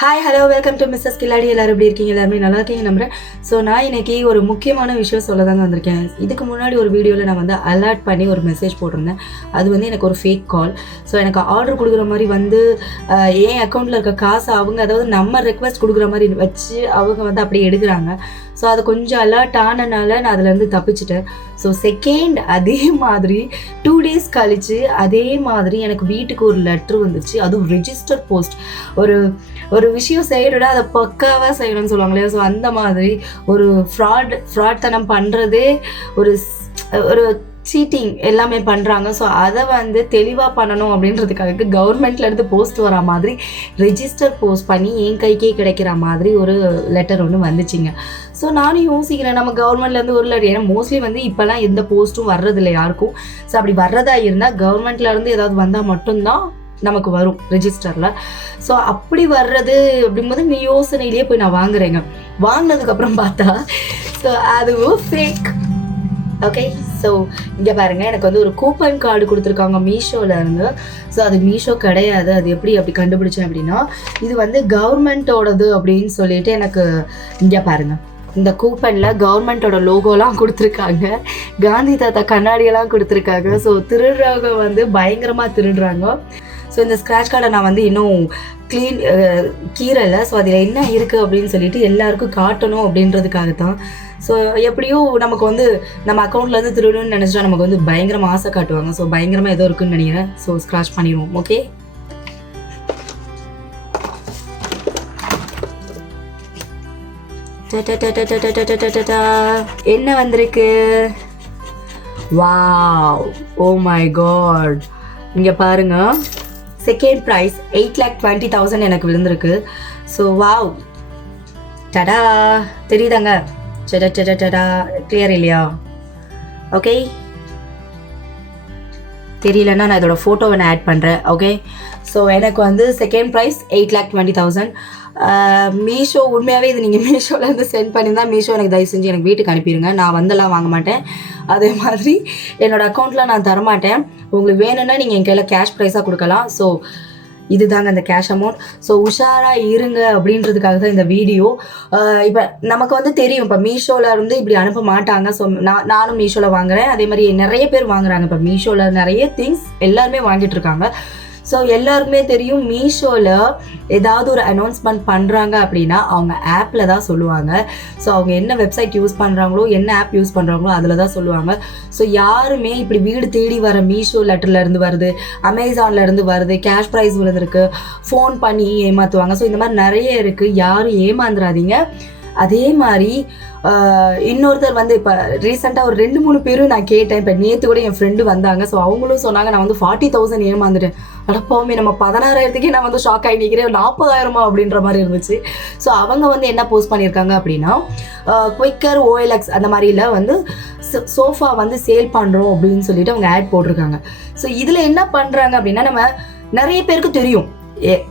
Hi hello welcome to Mrs.Killadi. எல்லாரும் எப்படி இருக்கீங்க? எல்லாருமே நல்லா இருக்கீங்க நம்புறேன். ஸோ நான் இன்னைக்கு ஒரு முக்கியமான விஷயம் சொல்ல தாங்க வந்திருக்கேன். இதுக்கு முன்னாடி ஒரு வீடியோவில் நான் வந்து அலர்ட் பண்ணி ஒரு மெசேஜ் போட்டிருந்தேன். அது வந்து எனக்கு ஒரு ஃபேக் கால். ஸோ எனக்கு ஆர்டர் கொடுக்குற மாதிரி வந்து என் அக்கௌண்ட்டில் இருக்க காசு அவங்க அதாவது நம்ம ரெக்வஸ்ட் கொடுக்குற மாதிரி வச்சு அவங்க வந்து அப்படியே எடுக்கிறாங்க. ஸோ அது கொஞ்சம் அலர்ட் ஆனனால நான் அதுலேருந்து தப்பிச்சிட்டேன். ஸோ செகண்ட் அதே மாதிரி 2 days கழித்து அதே மாதிரி எனக்கு வீட்டுக்கு ஒரு லெட்ரு வந்துச்சு. அதுவும் ரெஜிஸ்டர் போஸ்ட். ஒரு விஷயம் செய்யணும்னா அதை பக்காவாக செய்யணும்னு சொல்லுவாங்க இல்லையா? ஸோ அந்த மாதிரி ஒரு ஃப்ராட்தனம் பண்ணுறதே ஒரு சீட்டிங் எல்லாமே பண்ணுறாங்க. ஸோ அதை வந்து தெளிவாக பண்ணணும் அப்படின்றதுக்காக கவர்மெண்ட்லேருந்து போஸ்ட் வர மாதிரி ரெஜிஸ்டர் போஸ்ட் பண்ணி என் கைக்கே கிடைக்கிற மாதிரி ஒரு லெட்டர் ஒன்று வந்துச்சுங்க. ஸோ நானும் யோசிக்கிறேன், நம்ம கவர்மெண்ட்லேருந்து ஒரு லெட்டர், ஏன்னா மோஸ்ட்லி வந்து இப்போலாம் எந்த போஸ்ட்டும் வர்றதில்லை யாருக்கும். ஸோ அப்படி வர்றதா இருந்தால் கவர்மெண்ட்லேருந்து ஏதாவது வந்தால் மட்டும்தான் நமக்கு வரும் ரெஜிஸ்டரில். ஸோ அப்படி வர்றது அப்படிங்கும்போது நீ யோசனையிலேயே போய் நான் வாங்குறேங்க. வாங்கினதுக்கப்புறம் பார்த்தா ஸோ அதுவும் ஃபேக். ஓகே, ஸோ இங்கே பாருங்கள், எனக்கு வந்து ஒரு கூப்பன் கார்டு கொடுத்துருக்காங்க மீஷோலேருந்து. ஸோ அது மீஷோ கிடையாது. அது அப்படி கண்டுபிடிச்சேன் அப்படின்னா இது வந்து கவர்மெண்ட்டோடது அப்படின்னு சொல்லிட்டு எனக்கு இங்கே பாருங்கள், இந்த கூப்பனில் கவர்மெண்ட்டோட லோகோலாம் கொடுத்துருக்காங்க, காந்தி தாத்தா கண்ணாடியெல்லாம் கொடுத்துருக்காங்க. ஸோ திருடுறவங்க வந்து பயங்கரமாக திருடுறாங்க. ஸோ இந்த ஸ்க்ராட்ச் கார்டை நான் வந்து இன்னும் கீறலை. ஸோ அதில் என்ன இருக்குது அப்படின்னு சொல்லிட்டு எல்லாருக்கும் காட்டணும் அப்படின்றதுக்காக தான். ஸோ எப்படியும் நமக்கு வந்து நம்ம அக்கௌண்ட்லேருந்து திருடணும்னு நினச்சிட்டா நமக்கு வந்து பயங்கரமாக ஆசை காட்டுவாங்க. ஸோ பயங்கரமாக ஏதோ இருக்குன்னு நினைக்கிறேன். ஸோ ஸ்க்ராட்ச் பண்ணிடுவோம். ஓகே, என்ன வந்திருக்கு? வாவ், ஓ மை காட், இங்கே பாருங்க, செகண்ட் ப்ரைஸ் 8,20,000 எனக்கு விழுந்திருக்கு. ஸோ வாவ், டடா, தெரியுதாங்க? டடா கிளியர் இல்லையா? ஓகே, தெரியலன்னா நான் இதோட ஃபோட்டோவை நான் ஆட் பண்ணுறேன். ஓகே, ஸோ எனக்கு வந்து செகண்ட் ப்ரைஸ் 8,20,000. மீஷோ உண்மையாகவே இது நீங்கள் மீஷோலேருந்து சென்ட் பண்ணியிருந்தால் மீஷோ எனக்கு தயவு செஞ்சு எனக்கு வீட்டுக்கு அனுப்பிடுங்க. நான் வந்தெல்லாம் வாங்க மாட்டேன். அதே மாதிரி என்னோடய அக்கௌண்ட்டில் நான் தரமாட்டேன். உங்களுக்கு வேணும்னா நீங்கள் என் கையில் கேஷ் ப்ரைஸாக கொடுக்கலாம். ஸோ இதுதாங்க அந்த கேஷ் அமௌண்ட். ஸோ உஷாராக இருங்க அப்படின்றதுக்காக தான் இந்த வீடியோ. இப்போ நமக்கு வந்து தெரியும், இப்போ மீஷோவில் இருந்து இப்படி அனுப்ப மாட்டாங்க. ஸோ நானும் மீஷோவில் வாங்குகிறேன். அதே மாதிரி நிறைய பேர் வாங்குறாங்க. இப்போ மீஷோவில் நிறைய திங்ஸ் எல்லாருமே வாங்கிட்டு இருக்காங்க. ஸோ எல்லாருக்குமே தெரியும், மீஷோவில் ஏதாவது ஒரு அனௌன்ஸ்மெண்ட் பண்ணுறாங்க அப்படின்னா அவங்க ஆப்பில் தான் சொல்லுவாங்க. ஸோ அவங்க என்ன வெப்சைட் யூஸ் பண்ணுறாங்களோ, என்ன ஆப் யூஸ் பண்ணுறாங்களோ அதில் தான் சொல்லுவாங்க. ஸோ யாருமே இப்படி வீடு தேடி வர மீஷோ லெட்டர்லேருந்து வருது, அமேசான்லேருந்து வருது, கேஷ் ப்ரைஸ் விழுந்திருக்கு, ஃபோன் பண்ணி ஏமாற்றுவாங்க. ஸோ இந்த மாதிரி நிறைய இருக்குது. யாரும் ஏமாந்துடாதீங்க. அதே மாதிரி இன்னொருத்தர் வந்து இப்போ ரீசெண்டாக ஒரு 2-3 பேரும் நான் கேட்டேன். இப்போ நேற்று கூட என் ஃப்ரெண்டு வந்தாங்க. ஸோ அவங்களும் சொன்னாங்க, நான் வந்து 40,000 ஏமாந்துட்டேன். அடப்பாவுமே, நம்ம 16,000க்கே நான் வந்து ஷாக் ஆகி நிற்கிறேன், 40,000 அப்படின்ற மாதிரி இருந்துச்சு. ஸோ அவங்க வந்து என்ன போஸ்ட் பண்ணியிருக்காங்க அப்படின்னா, குயிக்கர் OLX அந்த மாதிரில வந்து சோஃபா வந்து சேல் பண்ணுறோம் அப்படின்னு சொல்லிட்டு அவங்க ஆட் போட்டிருக்காங்க. ஸோ இதில் என்ன பண்ணுறாங்க அப்படின்னா, நம்ம நிறைய பேருக்கு தெரியும்,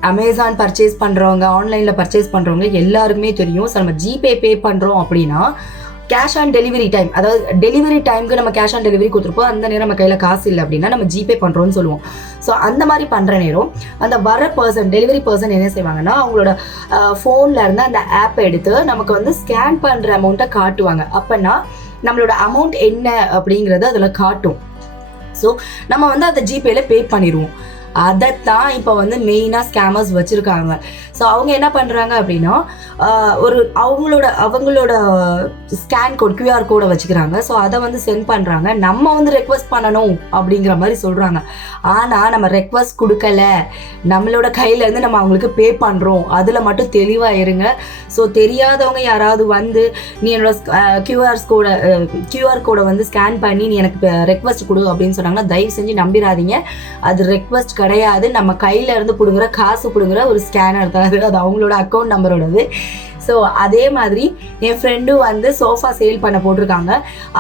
அமேசான் பர்ச்சேஸ் பண்ணுறவங்க, ஆன்லைனில் பர்ச்சேஸ் பண்ணுறவங்க எல்லாருக்குமே தெரியும். ஸோ நம்ம ஜிபே பே பண்ணுறோம் அப்படின்னா கேஷ் ஆன் டெலிவரி டைம், அதாவது டெலிவரி டைமுக்கு நம்ம கேஷ் ஆன் டெலிவரி கொடுத்துருப்போம். அந்த நேரம் நம்ம கையில் காசு இல்லை அப்படின்னா நம்ம ஜிபே பண்ணுறோன்னு சொல்லுவோம். ஸோ அந்த மாதிரி பண்ணுற நேரம் அந்த வர பர்சன், டெலிவரி பர்சன் என்ன செய்வாங்கன்னா, அவங்களோட ஃபோனில் இருந்து அந்த ஆப்பை எடுத்து நமக்கு வந்து ஸ்கேன் பண்ணுற அமௌண்ட்டை காட்டுவாங்க. அப்போனா நம்மளோட அமௌண்ட் என்ன அப்படிங்கிறது அதில் காட்டும். ஸோ நம்ம வந்து அதை ஜிபேயில் பே பண்ணிடுவோம். அதைத்தான் இப்போ வந்து மெயினாக ஸ்கேமர்ஸ் வச்சுருக்காங்க. ஸோ அவங்க என்ன பண்ணுறாங்க அப்படின்னா, அவங்களோட ஸ்கேன் கோட், QR கோடை வச்சுக்கிறாங்க. ஸோ அதை வந்து சென்ட் பண்ணுறாங்க. நம்ம வந்து ரெக்வஸ்ட் பண்ணணும் அப்படிங்கிற மாதிரி சொல்கிறாங்க. ஆனால் நம்ம ரெக்வஸ்ட் கொடுக்கல, நம்மளோட கையிலேருந்து நம்ம அவங்களுக்கு பே பண்ணுறோம். அதில் மட்டும் தெளிவாக இருங்க. ஸோ தெரியாதவங்க யாராவது வந்து நீ என்னோட QR கோடை வந்து ஸ்கேன் பண்ணி நீ எனக்கு ரெக்வஸ்ட் கொடு அப்படின்னு சொன்னாங்கன்னா தயவு செஞ்சு நம்பிடாதீங்க. அது ரெக்வஸ்ட் கிடையாது. நம்ம கையில இருந்து பிடுங்குற காசு பிடுங்குற ஒரு ஸ்கேனர் தான் அது அவங்களோட அக்கௌண்ட் நம்பரோடது. ஸோ அதே மாதிரி என் ஃப்ரெண்டும் வந்து சோஃபா சேல் பண்ண போட்டிருக்காங்க.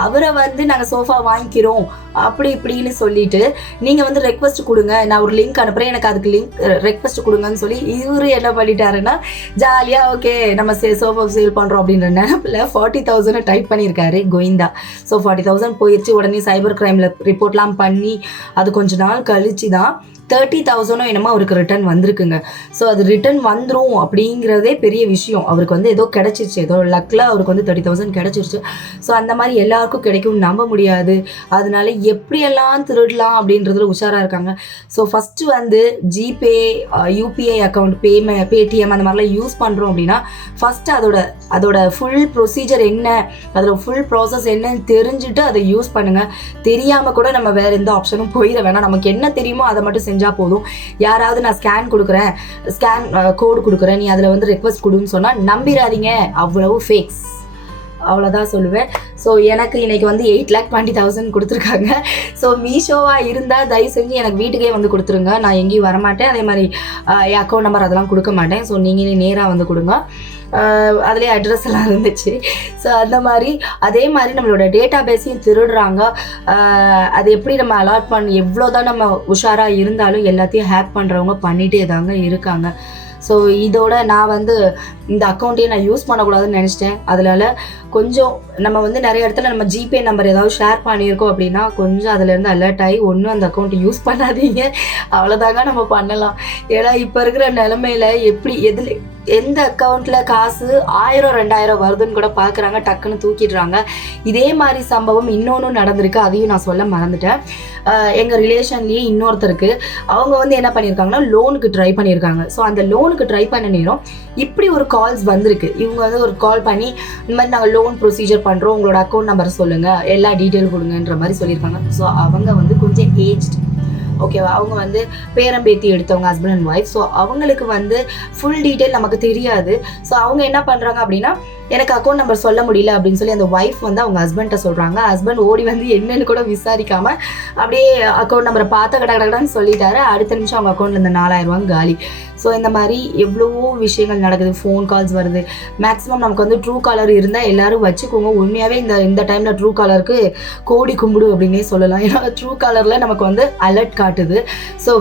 அவரை வந்து நாங்கள் சோஃபா வாங்கிக்கிறோம் அப்படி இப்படின்னு சொல்லிட்டு நீங்கள் வந்து ரெக்வஸ்ட் கொடுங்க, நான் ஒரு லிங்க் அனுப்புகிறேன், எனக்கு அதுக்கு லிங்க் ரெக்வஸ்ட் கொடுங்கன்னு சொல்லி இவரு என்ன பண்ணிட்டாருன்னா ஜாலியாக ஓகே நம்ம சோஃபா சேல் பண்ணுறோம் அப்படின்ற நினைப்பில் 40,000 டைப் பண்ணியிருக்காரு கோவிந்தா. ஸோ 40,000 போயிடுச்சு. உடனே சைபர் கிரைமில் ரிப்போர்ட்லாம் பண்ணி அது கொஞ்ச நாள் கழிச்சு தான் 30,000 என்னமோ அவருக்கு ரிட்டர்ன் வந்திருக்குங்க. ஸோ அது ரிட்டர்ன் வந்துடும் அப்படிங்கிறதே பெரிய விஷயம். அவருக்கு வந்து ஏதோ கிடச்சிருச்சு, ஏதோ லக்கில் அவருக்கு வந்து 30,000 கிடச்சிருச்சு. ஸோ அந்த மாதிரி எல்லாருக்கும் கிடைக்கும் நம்ப முடியாது. அதனால எப்படியெல்லாம் திருடலாம் அப்படின்றதுல உஷாராக இருக்காங்க. ஸோ ஃபஸ்ட்டு வந்து ஜிபே, யூபிஐ அக்கௌண்ட், பேடிஎம் அந்த மாதிரிலாம் யூஸ் பண்ணுறோம் அப்படின்னா ஃபஸ்ட்டு அதோட ஃபுல் ப்ரொசீஜர் என்ன, அதோட ஃபுல் ப்ராசஸ் என்னன்னு தெரிஞ்சுட்டு அதை யூஸ் பண்ணுங்கள். தெரியாமல் கூட நம்ம வேறு எந்த ஆப்ஷனும் போயிட வேணாம். நமக்கு என்ன தெரியுமோ அதை மட்டும் செஞ்சால் போதும். யாராவது நான் ஸ்கேன் கோடு கொடுக்குறேன், நீ அதில் வந்து ரெக்வஸ்ட் கொடுன்னு சொன்னால் நம்பிடாதீங்க, அவ்வளவு ஃபேக்ஸ். அவ்வளோதான் சொல்லுவேன். ஸோ எனக்கு இன்றைக்கி வந்து 8,20,000 கொடுத்துருக்காங்க. ஸோ மீஷோவாக இருந்தால் தயவு செஞ்சு எனக்கு வீட்டுக்கே வந்து கொடுத்துருங்க. நான் எங்கேயும் வரமாட்டேன். அதே மாதிரி என் அக்கௌண்ட் நம்பர் அதெல்லாம் கொடுக்க மாட்டேன். ஸோ நீங்களே நேராக வந்து கொடுங்க. அதிலே அட்ரஸ் எல்லாம் இருந்துச்சு. ஸோ அந்த மாதிரி அதே மாதிரி நம்மளோட டேட்டா பேஸையும் திருடுறாங்க. அது எப்படி நம்ம அலாட் எவ்வளோ தான் நம்ம உஷாராக இருந்தாலும் எல்லாத்தையும் ஹேக் பண்ணுறவங்க பண்ணிகிட்டே தாங்க இருக்காங்க. ஸோ இதோட நான் வந்து இந்த அக்கௌண்ட்டையே நான் யூஸ் பண்ணக்கூடாதுன்னு நினச்சிட்டேன். அதனால கொஞ்சம் நம்ம வந்து நிறைய இடத்துல நம்ம ஜிபே நம்பர் ஏதாவது ஷேர் பண்ணியிருக்கோம் அப்படின்னா கொஞ்சம் அதிலேருந்து அலர்ட் ஆகி ஒன்றும் அந்த அக்கௌண்ட்டை யூஸ் பண்ணாதீங்க. அவ்வளோதாங்க நம்ம பண்ணலாம். ஏன்னா இப்போ இருக்கிற நிலமையில எப்படி எந்த அக்கௌண்ட்டில் காசு 1000 2000 வருதுன்னு கூட பார்க்குறாங்க, டக்குன்னு தூக்கிடுறாங்க. இதே மாதிரி சம்பவம் இன்னொன்று நடந்திருக்கு, அதையும் நான் சொல்ல மறந்துட்டேன். எங்கள் ரிலேஷன்லேயே இன்னொருத்தருக்கு அவங்க வந்து என்ன பண்ணியிருக்காங்கன்னா லோனுக்கு ட்ரை பண்ணியிருக்காங்க. ஸோ அந்த லோனுக்கு ட்ரை பண்ண நேரம் இப்படி ஒரு கால்ஸ் வந்திருக்கு. இவங்க வந்து ஒரு கால் பண்ணி இந்த மாதிரி நாங்கள் லோன் ப்ரொசீஜர் பண்ணுறோம், உங்களோட அக்கௌண்ட் நம்பர் சொல்லுங்கள், எல்லா டீட்டெயில் கொடுங்கன்ற மாதிரி சொல்லியிருக்காங்க. ஸோ அவங்க வந்து கொஞ்சம் ஏஜ்டு, ஓகேவா, அவங்க வந்து பேரம்பேத்தி எடுத்தவங்க, ஹஸ்பண்ட் அண்ட் ஒய்ஃப். ஸோ அவங்களுக்கு வந்து ஃபுல் டீட்டெயில் நமக்கு தெரியாது. ஸோ அவங்க என்ன பண்ணுறாங்க அப்படின்னா எனக்கு அக்கௌண்ட் நம்பர் சொல்ல முடியல அப்படின்னு சொல்லி அந்த ஒய்ஃப் வந்து அவங்க ஹஸ்பண்ட்டை சொல்கிறாங்க. ஹஸ்பண்ட் ஓடி வந்து என்னன்னு கூட விசாரிக்காமல் அப்படியே அக்கௌண்ட் நம்பரை பார்த்து கடன்னு சொல்லிட்டாரு. அடுத்த நிமிஷம் அவங்க அக்கௌண்ட்டில் இந்த 4,000 காலி. ஸோ இந்த மாதிரி எவ்வளவோ விஷயங்கள் நடக்குது. ஃபோன் கால்ஸ் வருது. மேக்ஸிமம் நமக்கு வந்து ட்ரூ காலர் இருந்தால் எல்லோரும் வச்சுக்கோங்க. உண்மையாகவே இந்த டைமில் ட்ரூ காலருக்கு கோடி கும்பிடு அப்படின்னே சொல்லலாம். ஏன்னா ட்ரூ காலரில் நமக்கு வந்து அலர்ட் காட்டுது. ஸோ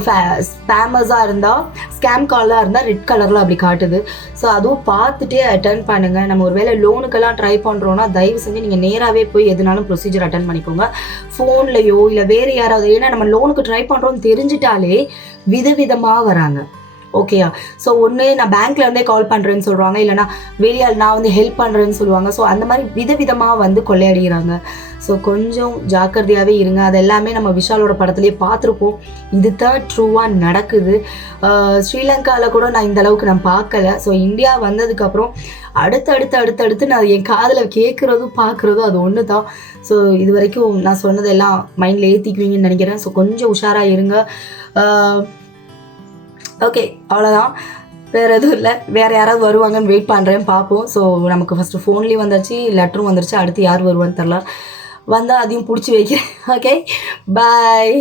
ஸ்பேமர்ஸாக இருந்தால், ஸ்கேம் காலாக இருந்தால் ரெட் கலரில் அப்படி காட்டுது. ஸோ அதுவும் பார்த்துட்டே அட்டன் பண்ணுங்கள். நம்ம ஒருவேளை லோனுக்கெல்லாம் ட்ரை பண்ணுறோன்னா தயவு செஞ்சு நீங்கள் நேராகவே போய் எதுனாலும் ப்ரொசீஜர் அட்டன் பண்ணிக்கோங்க. ஃபோன்லையோ இல்லை வேறு யாராவது, ஏன்னா நம்ம லோனுக்கு ட்ரை பண்ணுறோன்னு தெரிஞ்சிட்டாலே விதவிதமாக வராங்க. ஓகேயா? ஸோ ஒன்று நான் பேங்க்லேருந்தே கால் பண்ணுறேன்னு சொல்கிறாங்க, இல்லைனா வெளியால் நான் வந்து ஹெல்ப் பண்ணுறேன்னு சொல்லுவாங்க. ஸோ அந்த மாதிரி விதவிதமாக வந்து கொள்ளையடிக்கிறாங்க. ஸோ கொஞ்சம் ஜாக்கிரதையாகவே இருங்க. அது எல்லாமே நம்ம விஷாலோட படத்துலேயே பார்த்துருப்போம். இது தான் ட்ரூவாக நடக்குது. ஸ்ரீலங்காவில் கூட நான் இந்த அளவுக்கு நான் பார்க்கல. ஸோ இந்தியா வந்ததுக்கப்புறம் அடுத்து நான் என் காதில் கேட்குறதும் பார்க்குறதும் அது ஒன்று தான். ஸோ இது வரைக்கும் நான் சொன்னதெல்லாம் மைண்டில் ஏற்றிக்குவீங்கன்னு நினைக்கிறேன். ஸோ கொஞ்சம் உஷாராக இருங்க. ஓகே, அவ்வளோதான். வேறு எதுவும் இல்லை. வேறு யாராவது வருவாங்கன்னு வெயிட் பண்ணுறேன், பார்ப்போம். ஸோ நமக்கு ஃபஸ்ட்டு ஃபோன்லேயும் வந்துருச்சு, லெட்டரும் வந்துருச்சு. அடுத்து யார் வருவான்னு தெரில. வந்தால் அதையும் பிடிச்சி வைக்கிறேன். ஓகே, பாய்.